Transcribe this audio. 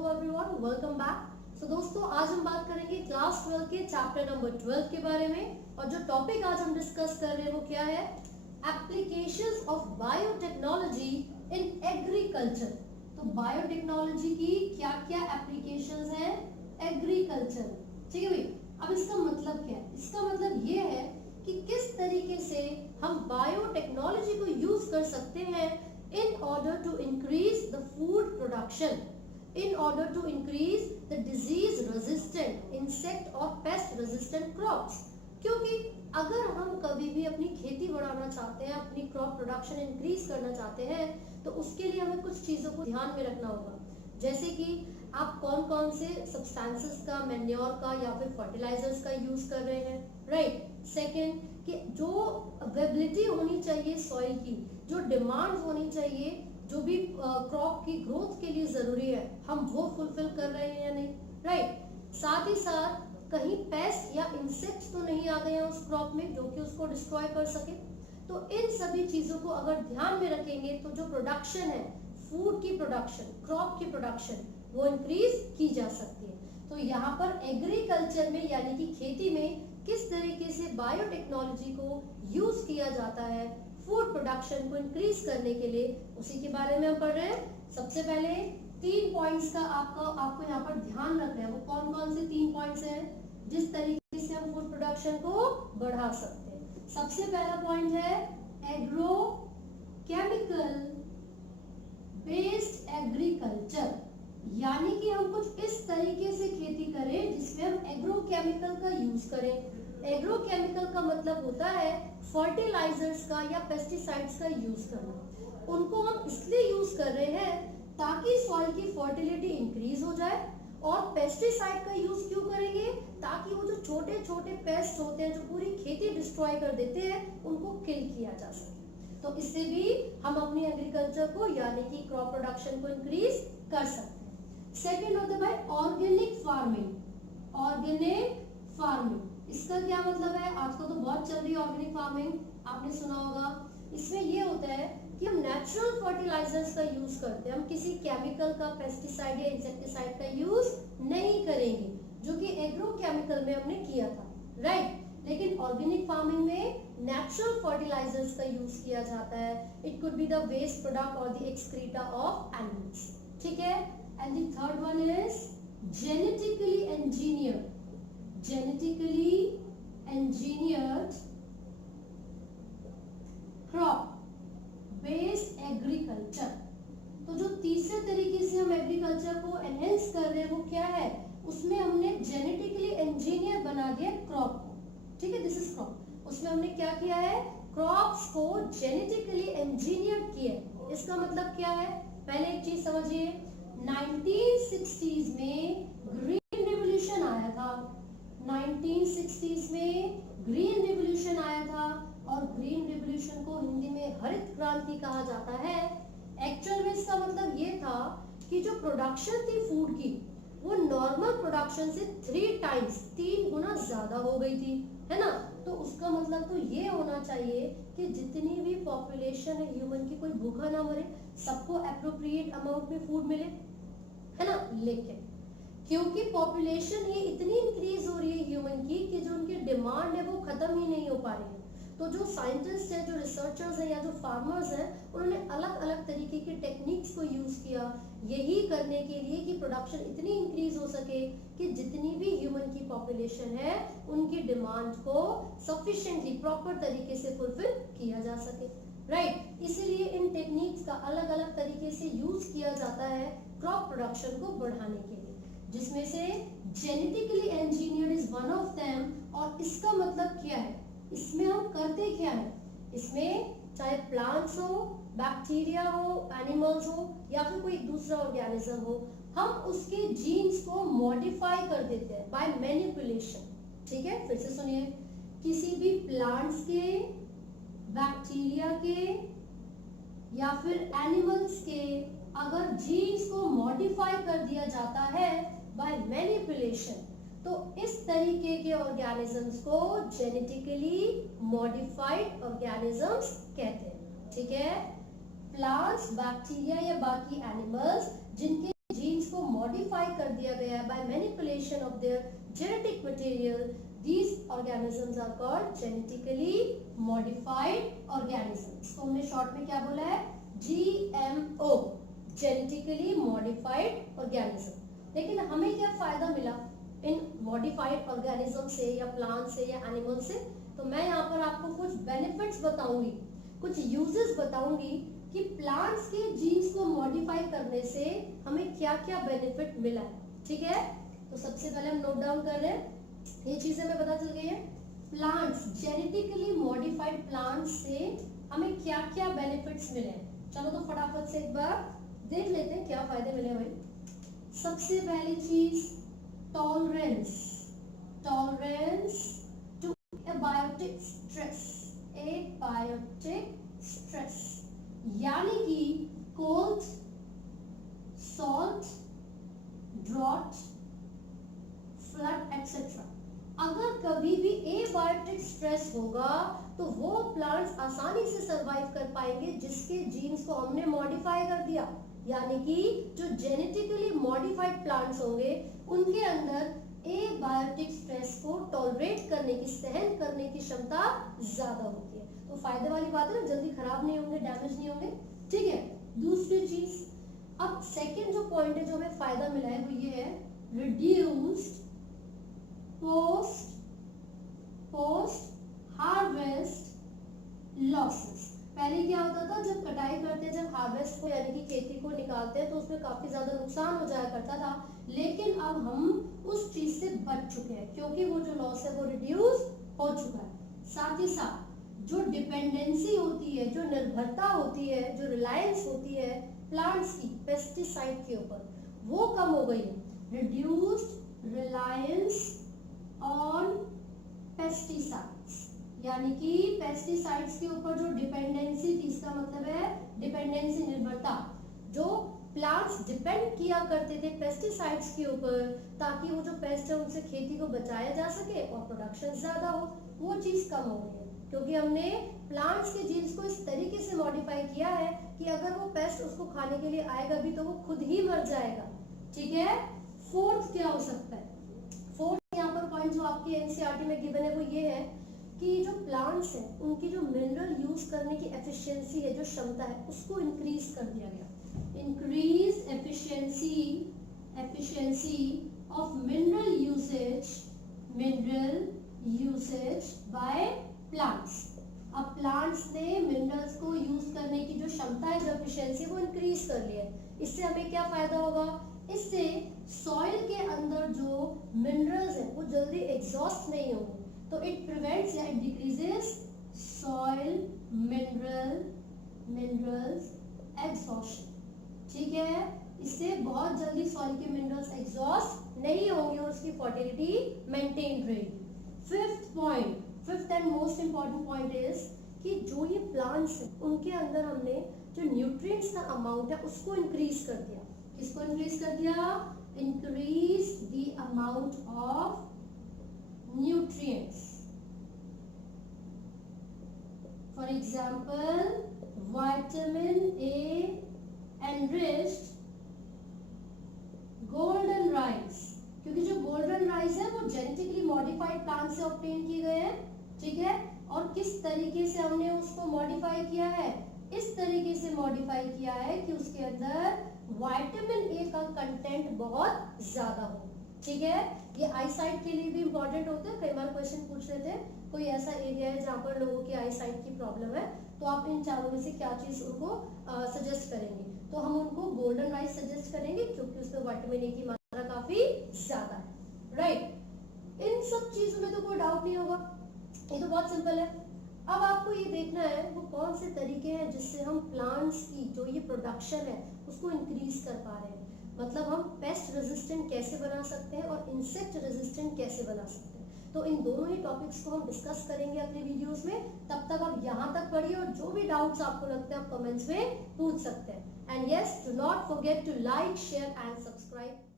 Everyone, welcome back. सो दोस्तों, आज हम बात करेंगे क्लास 12 के चैप्टर नंबर 12 के बारे में। और जो टॉपिक आज हम डिस्कस कर रहे हैं वो क्या है? Applications of biotechnology in agriculture. तो बायोटेक्नोलॉजी की क्या क्या एप्लीकेशंस हैं एग्रीकल्चर, ठीक है भाई। अब इसका मतलब क्या है? इसका मतलब ये है कि किस तरीके से हम बायोटेक्नोलॉजी को यूज कर सकते हैं in order to increase the food production, in order to increase the disease resistant, insect और pest resistant crops। क्योंकि अगर हम कभी भी अपनी खेती बढ़ाना चाहते हैं, अपनी क्रॉप प्रोडक्शन इंक्रीज करना चाहते हैं, तो उसके लिए हमें कुछ चीजों को ध्यान में रखना होगा। जैसे कि आप कौन कौन से सब्सटेंसेस का, मैन्योर का या फिर फर्टिलाइजर्स का यूज कर रहे हैं, राइट। सेकेंड, कि जो अवेलेबिलिटी होनी चाहिए सॉइल की, जो डिमांड होनी चाहिए, जो भी क्रॉप की ग्रोथ के लिए जरूरी है, हम वो फुलफिल कर रहे हैं या नहीं, राइट। साथ ही साथ कहीं पेस्ट या इंसेक्ट्स तो नहीं आ गए हैं उस क्रॉप में जो कि उसको डिस्ट्रॉय कर सके। तो इन सभी चीजों को अगर ध्यान में रखेंगे तो जो प्रोडक्शन है, फूड की प्रोडक्शन, क्रॉप की प्रोडक्शन, वो इंक्रीज की जा सकती है। तो यहाँ पर एग्रीकल्चर में यानी कि खेती में किस तरीके से बायोटेक्नोलॉजी को यूज किया जाता है फूड प्रोडक्शन को इंक्रीज करने के लिए, उसी के बारे में हम पढ़ रहे हैं। सबसे पहले 3 पॉइंट्स का आपको यहाँ पर ध्यान रखना है। वो कौन कौन से 3 पॉइंट्स हैं जिस तरीके से हम फूड प्रोडक्शन को बढ़ा सकते हैं। सबसे पहला पॉइंट है एग्रो केमिकल बेस्ड एग्रीकल्चर, यानी कि हम कुछ इस तरीके से खेती करें जिसमें हम एग्रोकेमिकल का यूज करें। एग्रोकेमिकल का मतलब होता है फर्टिलाइजर्स का या पेस्टिसाइड्स का यूज करना। उनको हम इसलिए यूज कर रहे हैं ताकि सॉइल की फर्टिलिटी इंक्रीज हो जाए। और पेस्टिसाइड का यूज क्यों करेंगे? ताकि वो जो छोटे छोटे पेस्ट होते हैं जो पूरी खेती डिस्ट्रॉय कर देते हैं, उनको किल किया जा सके। तो इससे भी हम अपनी एग्रीकल्चर को यानी कि क्रॉप प्रोडक्शन को इंक्रीज कर सकते हैं। सेकेंड होता है भाई ऑर्गेनिक फार्मिंग। ऑर्गेनिक फार्मिंग इसका क्या मतलब है? आजकल तो बहुत चल रही है ऑर्गेनिक फार्मिंग, आपने सुना होगा। इसमें ये होता है कि हम नेचुरल फर्टिलाइजर्स का यूज करते हैं, हम किसी केमिकल का, पेस्टिसाइड या इंसेक्टिसाइड का यूज नहीं करेंगे जो कि एग्रोकेमिकल में हमने किया था, राइट। लेकिन ऑर्गेनिक फार्मिंग में नेचुरल फर्टिलाइजर्स का यूज किया जाता है। It could be the waste product और द एक्सक्रीटा ऑफ एनिमल्स, ठीक है। And the third one is genetically engineered crop based agriculture। तो जो तीसरे तरीके से हम एग्रीकल्चर को एनहेंस कर रहे हैं वो क्या है? उसमें हमने जेनेटिकली इंजीनियर बना दिया क्रॉप को, ठीक है। This is crop. उसमें हमने क्या किया है? क्रॉप्स को जेनेटिकली इंजीनियर किया। इसका मतलब क्या है? पहले एक चीज समझिए, 1960s में ग्रीन रिवॉल्यूशन आया था। 1960s में ग्रीन रिवॉल्यूशन आया था और ग्रीन रिवॉल्यूशन को हिंदी में हरित क्रांति कहा जाता है। एक्चुअल में इसका मतलब ये था कि जो प्रोडक्शन थी फूड की, वो नॉर्मल प्रोडक्शन से 3 गुना ज्यादा हो गई थी, है ना। तो उसका मतलब तो ये होना चाहिए कि जितनी भी पॉपुलेशन है ह्यूमन की, कोई भूखा ना मरे, सबको एप्रोप्रिएट अमाउंट में फूड मिले, है ना। लेकिन क्योंकि पॉपुलेशन ही इतनी इंक्रीज हो रही है ह्यूमन की कि जो उनकी डिमांड है वो खत्म ही नहीं हो पा रही है। तो जो साइंटिस्ट हैं, जो रिसर्चर्स हैं या जो फार्मर्स हैं, उन्होंने अलग अलग तरीके की टेक्निक्स को यूज किया यही करने के लिए कि प्रोडक्शन इतनी इंक्रीज हो सके कि जितनी भी ह्यूमन की पॉपुलेशन है उनकी डिमांड को सफिशिएंटली, प्रॉपर तरीके से फुलफिल किया जा सके, राइट। इसीलिए इन टेक्निक्स का अलग अलग तरीके से यूज किया जाता है क्रॉप प्रोडक्शन को बढ़ाने के लिए, जिसमें से genetically engineered is one of them. और इसका मतलब क्या है? इसमें हम करते क्या है? इसमें चाहे प्लांट्स हो, बैक्टीरिया हो, एनिमल्स हो या फिर कोई दूसरा ऑर्गेनिज्म हो, हम उसके जीन्स को मॉडिफाई कर देते हैं बाय मैनिपुलेशन, ठीक है। फिर से सुनिए, किसी भी प्लांट्स के, बैक्टीरिया के या फिर एनिमल्स के अगर जीन्स को मॉडिफाई कर दिया जाता है बाय मैनिपुलेशन, तो इस तरीके के ऑर्गेनिजम्स को जेनेटिकली मॉडिफाइड ऑर्गेनिजम्स कहते हैं, ठीक है। प्लांट्स, बैक्टीरिया या बाकी एनिमल्स जिनके जीन्स को मॉडिफाई कर दिया गया है by manipulation of their genetic material, these organisms are called genetically modified organisms. तो हमने शॉर्ट में क्या बोला है, GMO, जेनेटिकली मॉडिफाइड ऑर्गेनिज्म। लेकिन हमें क्या फायदा मिला इन मॉडिफाइड ऑर्गेनिज्म से या प्लांट से या एनिमल से? तो मैं यहाँ पर आपको कुछ बेनिफिट्स बताऊंगी, कुछ यूजेस बताऊंगी कि प्लांट्स के जीन्स को मॉडिफाई करने से हमें क्या क्या बेनिफिट मिला है। ठीक है, तो सबसे पहले हम नोट डाउन कर रहे हैं, ये चीजें हमें पता चल गई है। प्लांट्स, जेनेटिकली मॉडिफाइड प्लांट्स से हमें क्या क्या बेनिफिट्स मिले हैं। चलो तो फटाफट से एक बार देख लेते हैं क्या फायदे मिले भाई। सबसे पहली चीज tolerance, tolerance to abiotic stress, abiotic stress, यानी कि cold, salt, drought, flood etcetera. अगर कभी भी एबायोटिक स्ट्रेस होगा तो वो प्लांट्स आसानी से सरवाइव कर पाएंगे जिसके जीन्स को हमने मॉडिफाई कर दिया। यानी कि जो जेनेटिकली मॉडिफाइड प्लांट्स होंगे उनके अंदर एबायोटिक स्ट्रेस को टॉलरेट करने की, सहन करने की क्षमता ज्यादा होती है। तो फायदे वाली बात है ना, जल्दी खराब नहीं होंगे, डैमेज नहीं होंगे। ठीक है, दूसरी चीज, अब सेकंड जो पॉइंट है जो हमें फायदा मिला है वो ये है रिड्यूस्ड पोस्ट हार्वेस्ट लॉसेस। पहले क्या होता था, जब कटाई करते हैं, जब हार्वेस्ट को यानी कि खेती को निकालते हैं तो उसमें काफी ज्यादा नुकसान हो जाया करता था, लेकिन अब हम उस चीज से बच चुके हैं क्योंकि वो जो लॉस है वो रिड्यूस हो चुका है। साथ ही साथ जो डिपेंडेंसी होती है, जो निर्भरता होती है, जो रिलायंस होती है प्लांट्स की पेस्टिसाइड के ऊपर, वो कम हो गई है। रिड्यूस्ड रिलायंस ऑन पेस्टिसाइड्स, यानी कि पेस्टिसाइड्स के ऊपर जो डिपेंडेंसी थी, इसका मतलब है डिपेंडेंसी, निर्भरता। जो प्लांट्स डिपेंड किया करते थे पेस्टिसाइड्स के ऊपर ताकि वो जो पेस्ट है उनसे खेती को बचाया जा सके और प्रोडक्शन ज्यादा हो, वो चीज कम हो गई है क्योंकि हमने प्लांट्स के जीन्स को इस तरीके से मॉडिफाई किया है कि अगर वो पेस्ट उसको खाने के लिए आएगा भी तो वो खुद ही मर जाएगा। ठीक है, फोर्थ क्या हो सकता है, फोर्थ यहाँ पर पॉइंट जो आपके एनसीईआरटी में गिवन है वो ये है कि जो प्लांट्स हैं उनकी जो मिनरल यूज करने की एफिशिएंसी है, जो क्षमता है, उसको इंक्रीज कर दिया गया। Increase efficiency of mineral usage by plants. अब प्लांट्स ने मिनरल्स को यूज करने की जो क्षमता है, जो एफिशिएंसी, वो इंक्रीज कर ली है। इससे हमें क्या फायदा होगा, इससे सॉइल के अंदर जो मिनरल्स हैं वो जल्दी एग्जॉस्ट नहीं होंगे, तो इट प्रिवेंट्स या it decreases soil minerals exhaustion. ठीक है, इससे बहुत जल्दी सॉइल के मिनरल्स एग्जॉस्ट नहीं होंगे और उसकी फर्टिलिटी मेंटेन रहेगी। Fifth and most important point is कि जो ये प्लांट्स हैं उनके अंदर हमने जो न्यूट्रिएंट्स का अमाउंट है उसको इंक्रीज कर दिया। किसको इंक्रीज कर दिया, increase the amount of nutrients. For example vitamin A enriched golden rice, क्योंकि जो गोल्डन राइस है वो जेनेटिकली मॉडिफाइड प्लांट से ऑब्टेन किए गए हैं। ठीक है, और किस तरीके से हमने उसको मॉडिफाई किया है, इस तरीके से मॉडिफाई किया है कि उसके अंदर विटामिन ए का कंटेंट बहुत ज्यादा हो। ठीक है, ये आई साइट के लिए भी इंपॉर्टेंट होते हैं, कई बार क्वेश्चन पूछ लेते हैं कोई ऐसा एरिया है जहाँ पर लोगों की आई साइट की प्रॉब्लम है तो आप इन चारों में से क्या चीज उनको सजेस्ट करेंगे, तो हम उनको गोल्डन राइस सजेस्ट करेंगे क्योंकि उसमें विटामिन ए की मात्रा काफी ज्यादा है। राइट, इन सब चीजों में तो कोई डाउट नहीं होगा, ये तो बहुत सिंपल है। अब आपको ये देखना है वो कौन से तरीके हैं जिससे हम प्लांट्स की जो ये प्रोडक्शन है उसको इंक्रीज कर पा रहे हैं, मतलब हम पेस्ट रेजिस्टेंट कैसे बना सकते हैं और इंसेक्ट रेजिस्टेंट कैसे बना सकते हैं। तो इन दोनों ही टॉपिक्स को हम डिस्कस करेंगे अपने वीडियोस में। तब तक आप यहाँ तक पढ़िए और जो भी डाउट्स आपको लगते हैं आप कमेंट्स में पूछ सकते हैं। And yes, do not forget to like, share and subscribe.